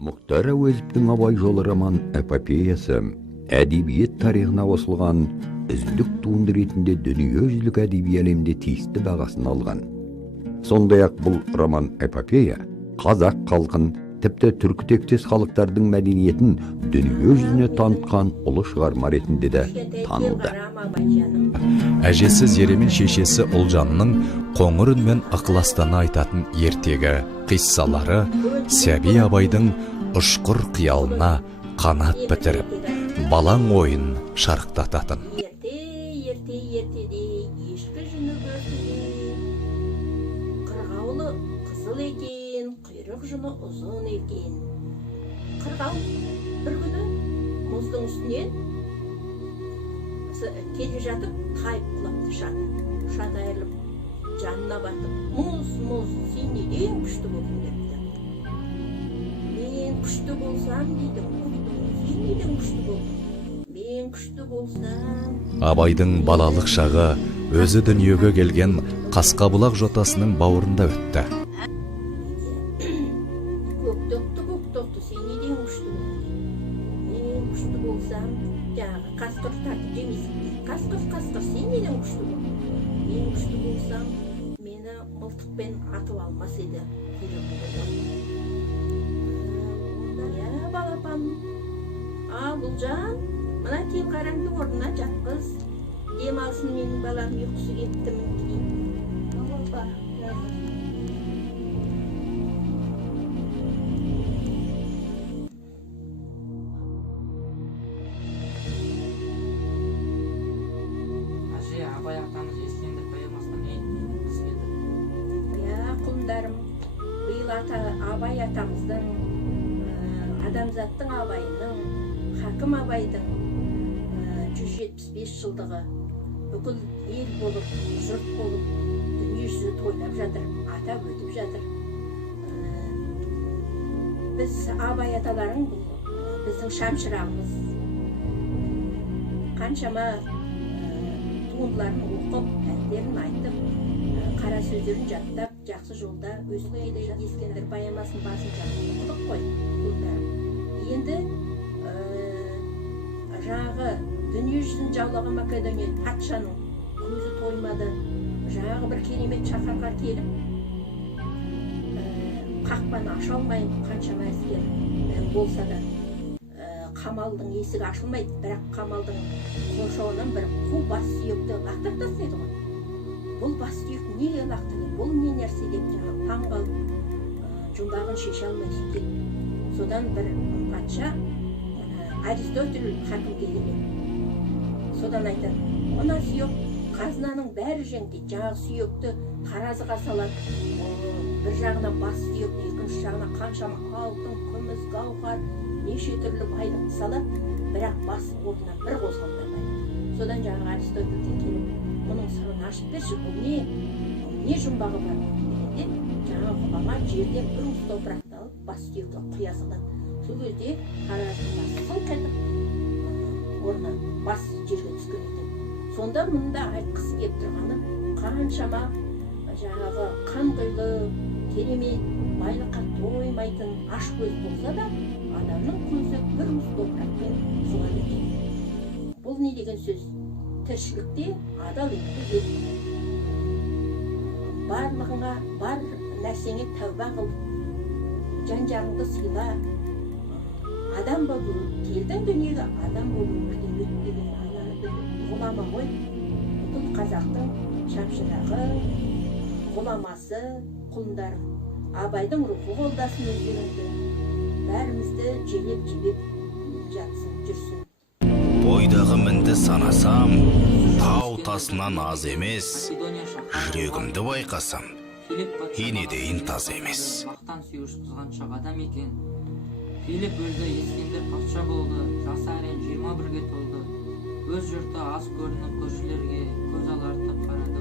Мұхтар Әуезовтің Абай жолы роман эпопеясы әдебиет тарихына қосылған үздік туынды ретінде дүниежүзілік әдеби әлемде тиісті бағасын алған. Сондай-ақ бұл роман эпопея қазақ халқын, тіпті түркітектес халықтардың мәдениетін дүниежүзіне танытқан ұлы шығарма ретінде де танылды. Әжесі Зере мен шешесі Ұлжанның қоңыр үнмен ықыластана айтатын ертегі қиссалары сәби Абайдың ұшқыр қиялына қанат бітіріп, балаң ойын шарықтататын. Ертеде ешкі жүні көрді, қырғаулы қызыл екен, құйрық жүні ұзын екен. Қырғау бір күні мұздың үстінен келе жатып тайып құлапты шат айырылып, жанына батып, мұз, сен неден күшті болдың депті. Мен күшті болсам дейді, сен неден күшті болдың? Мен күшті болсам... Абайдың балалық шағы өзі дүниеге келген Қасқабұлақ жотасының бауырында өтті. Көктоқты, сен неден күшті болдың? Мен күшті болсам, жаңағы қасқыр тартып жемейсің. Қасқыр, сен неден күшті болдың? Мен күшті болсам, мені мылтықпен атып алмас еді. Я, балапан, Ұлжан, мына кең қараңды орнына жатқыз. Демалсын менің балам, ұйқысы кетті мінекей. Әже, Абай атамыз Ескендір поэмасынан не ескендір? Я, құлындарым, биыл Абай атамыздың, адамзаттың Абайының, Хакім Абайдың 175 жылдығы бүкіл ел болып, жұрт болып, дүниежүзі тойлап жатыр, атап өтіп жатыр. Біз Абай аталарың біздің шамшырағымыз. Қаншама туындыларын оқып, әндерін айтып, қара сөздерін жаттап, жақсы жолда өсіп Ескендір поэмасын басын жақсы оқыдық қой, туындарым. Енді жағы дүниежүзін жаулаған Македония патшаның көзі тоймады. Жағы бір керемет шаһарға келіп, қақпаны аша алмайды, қаншама әскер болса да. Қамалдың есігі ашылмайды, бірақ қамалдың қоршауынан бір қу бас сүйекті лақтырып тастайды ғой. Бұл бас сүйек неге лақтырды, бұл не нәрсе деп жаңағы таң қалып, жұмбағын шеше алмай сөйтеді. Содан бір патша Аристотель хакімге келеді. Содан айтады, мына сүйек қазынаның бәрі жеңді, жағы сүйекті таразыға салады. Бір жағына бас сүйек, екінші жағына қаншама алтын, күміс, гауһар, неше түрлі байлықты салады, бірақ бас орнынан бір қозғалмайды. Содан жаңағы Аристотельге келіп, мұның сырын ашып берші, бұл не жұмбағы бар дегенде, жаңағы ғұлама жерден бір уыс топырақты алып, бас сүйекке құя салады. Сол кезде таразының басы сылқ етіп, орнынан бас жерге түскен екен. Сонда мұнда айтқысы келіп тұрғаны, қаншама жаңағы қанқұйлы, керемет, байлыққа тоймайтын аш көз болса да, адамның көзі бір уыс топырақпен солады екен. Бұл не деген сөз? Тіршілікте адал еңбек ет. Барлығыңа, бар нәрсеңе тәуба қыл, жан-жағыңды сыйла. Адам болу, келдің дүниеге, адам болу өмірден өт деген ғұлама ғой. Бүкіл қазақтың шамшырағы, ғұламасы, құлындарым. Абайдың рухы қолдасын өздеріңді. Бәрімізді желеп-жебеп жатсын, жүрсін. Бойдағы мінді санасам, тау тасынан аз емес, жүрегімді байқасам, енедейін таз емес. Мақтан сүйгіш қызғаншақ адам екен. Филипп өлді, Ескендір патша болды, жасы әрең 21-ге толды. Өз жұрты аз көрініп, көршілерге көз алартып қарады.